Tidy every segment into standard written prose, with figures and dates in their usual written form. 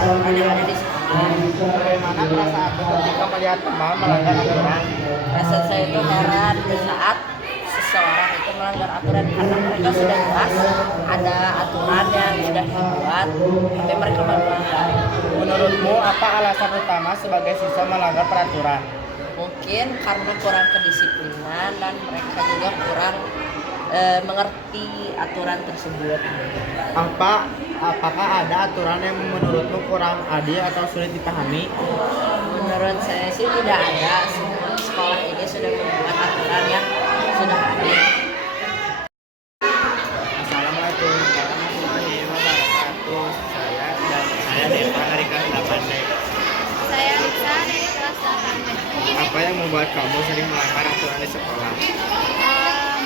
aturan yang ada di sekolah. Bagaimana perasaan ketika melihat teman melanggar aturan? Perasaan saya itu heran saat seseorang itu melanggar aturan karena mereka sudah jelas ada aturan yang sudah dibuat, tapi mereka melanggar. Menurutmu apa alasan utama sebagai siswa melanggar peraturan? Mungkin karena kurang kedisiplinan dan mereka juga kurang mengerti aturan tersebut. Apakah ada aturan yang menurutmu kurang adil atau sulit dipahami? Menurut saya sih tidak ada. Semua sekolah ini sudah membuat aturan yang sudah adil. Assalamualaikum warahmatullahi wabarakatuh. Saya Deva dari kelas 8D. Saya Lisa dari kelas 8B. Apa yang membuat kamu sering melanggar aturan di sekolah?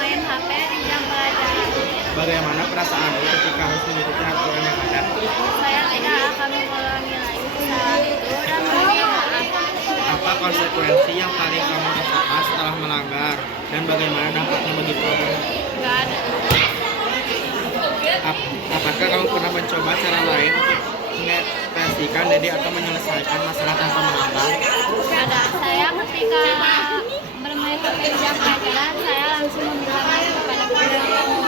Main HP di jam pelajaran. Bagaimana perasaanmu ketika harus mengikuti aturan yang ada? Saya tidak akan mengulangi lagi kesalahan itu dan meminta maaf. Apa konsekuensi yang paling kamu rasakan setelah melanggar? Dan bagaimana dampaknya bagi kamu? Nggak ada. Apakah kamu pernah mencoba cara lain untuk mengatasikan diri atau menyelesaikan masalah tanpa melanggar? Nggak ada. Saya ketika bermain di jam pelajaran, saya langsung meminta maaf kepada guru.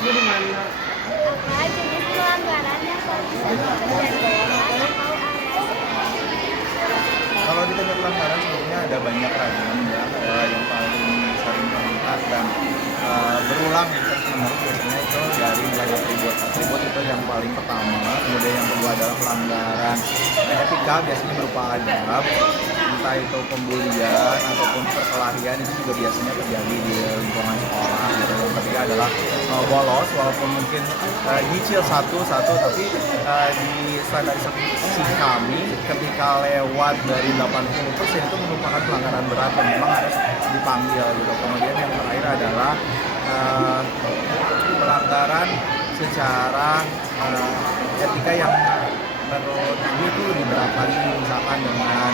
Ini di mana? Apa jenis pelanggaran yang paling sering terjadi atau Kalau ditanya pelanggaran sebetulnya ada banyak ragam ya, yang paling sering terlihat dan berulang terus menerus biasanya itu dari mulai atribut itu yang paling pertama, kemudian yang kedua adalah pelanggaran etika biasanya berupa adab, entah itu pembulian ataupun perkelahian itu juga biasanya terjadi di lingkungan sekolah gitu. Yang ketiga adalah bolos walaupun mungkin nyicil satu tapi di standarisasi kami ketika lewat dari 80% itu merupakan pelanggaran berat dan memang harus dipanggil gitu. Kemudian yang terakhir adalah pelanggaran secara etika yang menurut gue itu lebih berat lagi, misalkan dengan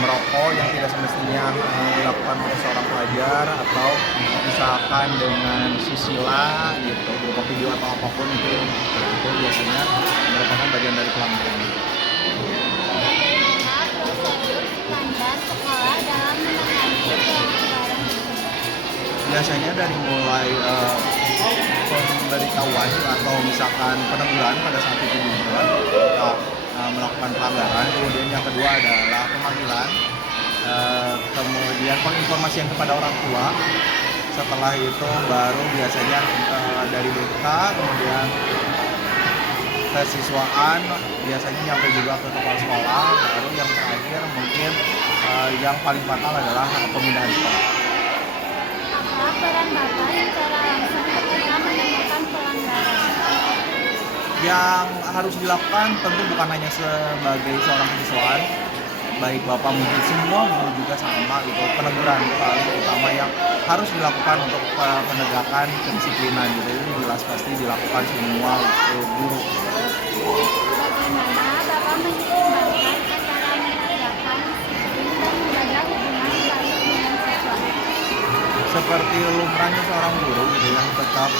merokok yang tidak semestinya dilakukan oleh seorang pelajar, atau misalkan dengan susila gitu berupa video atau apapun itu biasanya merupakan bagian dari pelanggaran. prosedur standar sekolah dalam menangani pelanggaran tersebut? Biasanya dari mulai pemberitahuan atau misalkan peneguran pada saat itu juga kita melakukan pelanggaran. Kemudian yang kedua adalah pemanggilan, kemudian penginformasian kepada orang tua. Setelah itu baru biasanya dari BK, kemudian kesiswaan, biasanya nyampe juga ke kepala sekolah. Baru yang terakhir mungkin yang paling fatal adalah pemindahan sekolah. Apa peran Bapak secara langsung ketika menemukan pelanggaran? Yang harus dilakukan tentu bukan hanya sebagai seorang siswaan, baik Bapak mungkin semua guru juga sama gitu. Peneguran paling utama yang harus dilakukan untuk penegakan kedisiplinan gitu. Ini jelas pasti dilakukan semua guru. Bagaimana Bapak menyeimbangkan antara menegakkan disiplin dan menjaga hubungan baik dengan siswa? Seperti lumrahnya seorang guru gitu yang tetap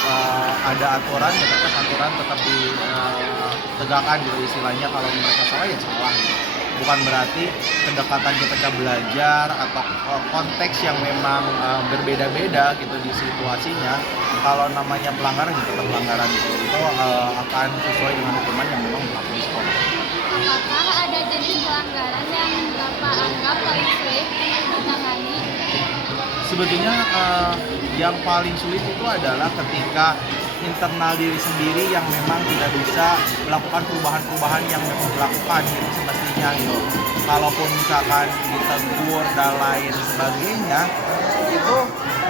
ada aturan, ya tetap aturan tetap ditegakkan gitu istilahnya. Kalau mereka salah ya salah gitu. Bukan berarti pendekatan ketika belajar atau konteks yang memang berbeda-beda gitu di situasinya. Kalau namanya pelanggaran ya tetap pelanggaran gitu. Itu akan sesuai dengan hukuman yang memang berlaku di sekolah. Apakah ada jenis pelanggaran yang Bapak anggap paling sulit untuk ditangani? Sebetulnya yang paling sulit itu adalah ketika internal diri sendiri yang memang tidak bisa melakukan perubahan-perubahan yang memang dilakukan gitu semestinya gitu. Kalaupun misalkan ditegur dan lain sebagainya, itu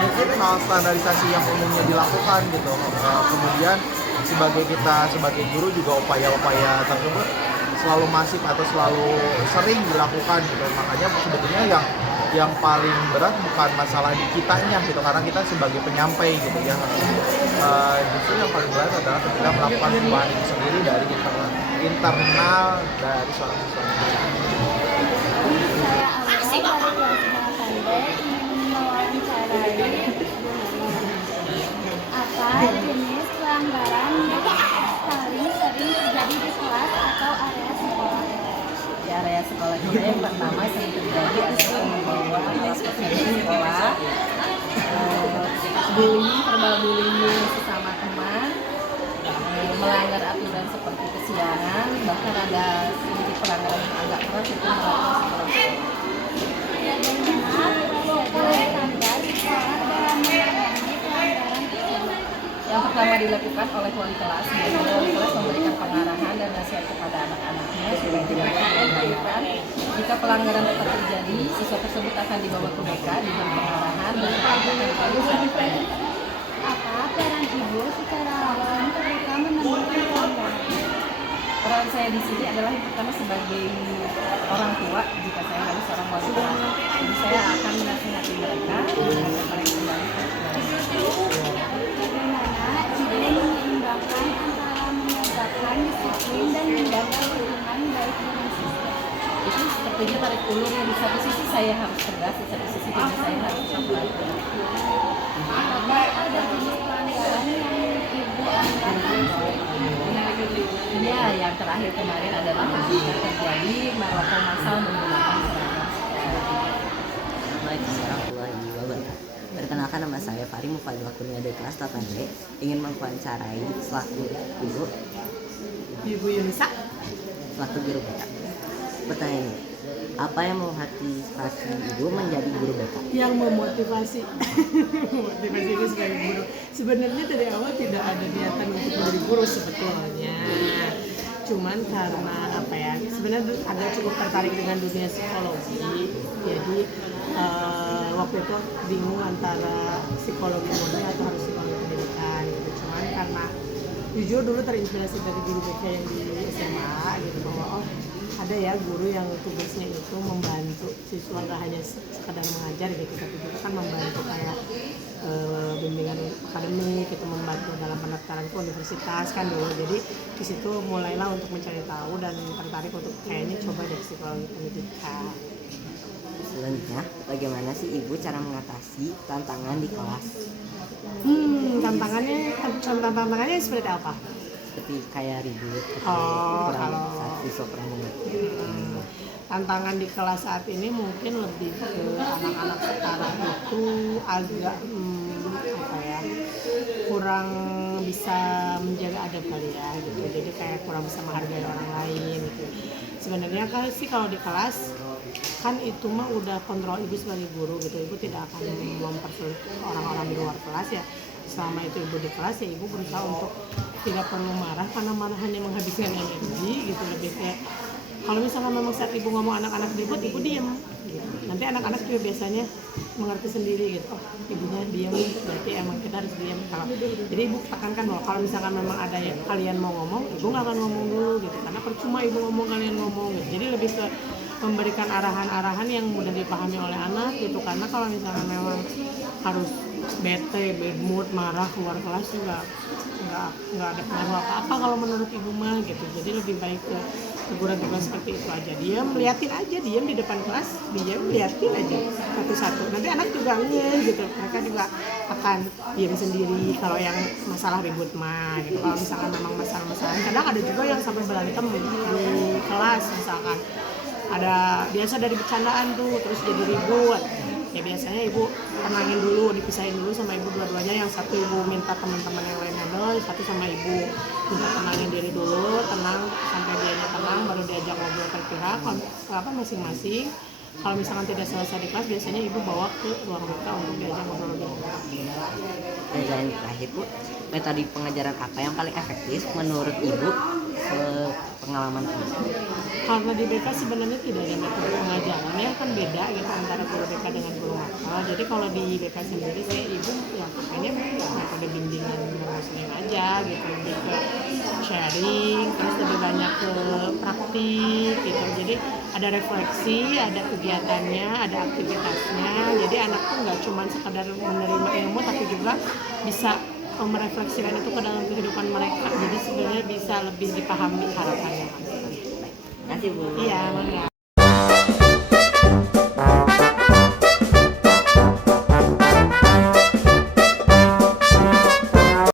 mungkin hal standarisasi yang umumnya dilakukan gitu. Kemudian sebagai guru juga upaya-upaya tersebut selalu masif atau selalu sering dilakukan gitu. Makanya sebetulnya yang paling berat bukan masalah di kitanya gitu, karena kita sebagai penyampai gitu ya. Justru yang paling berat adalah ketika melakukan perubahan itu sendiri dari internal dari seorang siswa. Saya Alia dari kelas 8B ingin mewawancara Apa jenis pelanggaran yang paling sering terjadi di kelas atau area sekolah? Di area sekolah kita yang pertama sering terjadi adalah membawa alat ke sekolah, bullying, verbal bullying sesama teman, melanggar aturan seperti kesiangan, bahkan ada sedikit pelanggaran yang agak keras itu melakukan sekolah. Bagaimana prosedur Anda di sekolah dalam menangani pelanggaran tersebut? Yang pertama dilakukan oleh wali kelas, biasanya wali kelas memberikan pengarahan dan nasihat kepada anak-anaknya supaya tidak melakukan pelanggaran. Jika pelanggaran tetap terjadi, siswa tersebut akan dibawa ke BK, diberi pengarahan dan akan dilakukan. Apa peran ibu secara langsung ketika menemukan pelanggaran? Peran saya di sini adalah yang pertama sebagai orang tua, jika saya harus seorang wali kelas. Jadi saya akan menasihati mereka agar mereka kembali ke sekolah. Bagaimana ibu menyeimbangkan antara menegakkan disiplin dan menjaga hubungan baik dengan siswa? Itu sepertinya tarik ulur yang di satu sisi saya harus tegas, di satu sisi juga saya harus membantu. Apakah ada jenis pelanggaran yang ibu anggap sulit? Ya, yang terakhir kemarin adalah ketika terjadi merokok massal menggunakan seragam sekolah. Assalamualaikum warahmatullahi wabarakatuh. Perkenalkan, nama saya Fari Mufadil Kurnia dari kelas 8B. Ingin mewawancarai selaku ibu Yunisa. selaku guru BK. Pertanyaan ini, apa yang memotivasi ibu menjadi guru BK? Yang memotivasi motivasi itu sebagai guru, sebenarnya dari awal tidak ada niatan untuk menjadi guru sebetulnya, cuman karena apa ya, sebenarnya agak cukup tertarik dengan dunia psikologi. Jadi waktu itu bingung antara psikologi murni atau harus psikologi pendidikan gitu. Cuman karena jujur dulu terinspirasi dari guru BK yang di SMA gitu, bahwa ada ya guru yang tugasnya itu membantu siswa, nggak hanya sekadar mengajar gitu, tapi juga kan membantu kayak bimbingan akademik, itu membantu dalam pendaftaran ke universitas kan dulu. Jadi di situ mulailah untuk mencari tahu dan tertarik untuk kayaknya coba deh psikologi pendidikan. Selanjutnya, bagaimana sih ibu cara mengatasi tantangan di kelas? Tantangannya seperti apa? Seperti kayak ribut, kalau siswa kurang mengerti. Tantangan di kelas saat ini mungkin lebih ke anak-anak sekarang itu agak apa ya, kurang bisa menjaga adab kali ya gitu. Jadi kayak kurang bisa menghargai orang lain gitu. Sebenarnya kan sih kalau di kelas kan itu mah udah kontrol ibu sebagai guru gitu. Ibu tidak akan mempersulit orang-orang di luar kelas ya. Selama itu ibu di kelas ya ibu berusaha untuk tidak perlu marah, karena marah hanya menghabiskan energi gitu. Lebih kayak kalau misalkan memang saat ibu ngomong anak-anak ribut, ibu diam gitu. Nanti anak-anak juga biasanya mengerti sendiri gitu, oh ibunya diam berarti emang kita harus diam. Jadi ibu tekankan bahwa kalau misalkan memang ada yang kalian mau ngomong, ibu nggak akan ngomong dulu gitu, karena percuma ibu ngomong kalian ngomong gitu. Jadi lebih ke memberikan arahan-arahan yang mudah dipahami oleh anak gitu. Karena kalau misalkan memang harus bete, bad mood, marah keluar kelas juga nggak ada pengaruh apa-apa kalau menurut ibu mah gitu. Jadi lebih baik ke teguran-teguran seperti itu aja. Diam, liatin aja, diam di depan kelas, diam, liatin aja satu-satu. Nanti anak juga gitu, mereka juga akan diam sendiri kalau yang masalah ribut mah gitu. Kalau misalkan memang masalah-masalah, kadang ada juga yang sampai berantem di kelas, misalkan ada biasa dari bercandaan tuh terus jadi ribut. Ya biasanya ibu tenangin dulu, dipisahin dulu sama ibu dua-duanya. Yang satu ibu minta teman-teman yang lain handle, satu sama ibu minta tenangin diri dulu, tenang sampai dianya tenang, baru diajak ngobrol terpihak apa masing-masing. Kalau misalkan tidak selesai di kelas, biasanya ibu bawa ke ruang BK untuk diajak ngobrol lebih lanjut. Dan terakhir Bu, metode pengajaran apa yang paling efektif menurut ibu pengalaman ibu? Karena di BK sebenarnya tidak ada metode pengajarannya, kan beda gitu antara guru BK dengan guru makal. Jadi kalau di BK sendiri sih ibu ya pakainya metode bimbingan muslim aja gitu, lebih ke sharing, terus lebih banyak ke praktik gitu. Jadi ada refleksi, ada kegiatannya, ada aktivitasnya. Jadi anak tuh nggak cuma sekadar menerima ilmu, tapi juga bisa merefleksikan itu ke dalam kehidupan mereka. Jadi sebenarnya bisa lebih dipahami harapannya. Terima kasih Bu. Iya, mangga.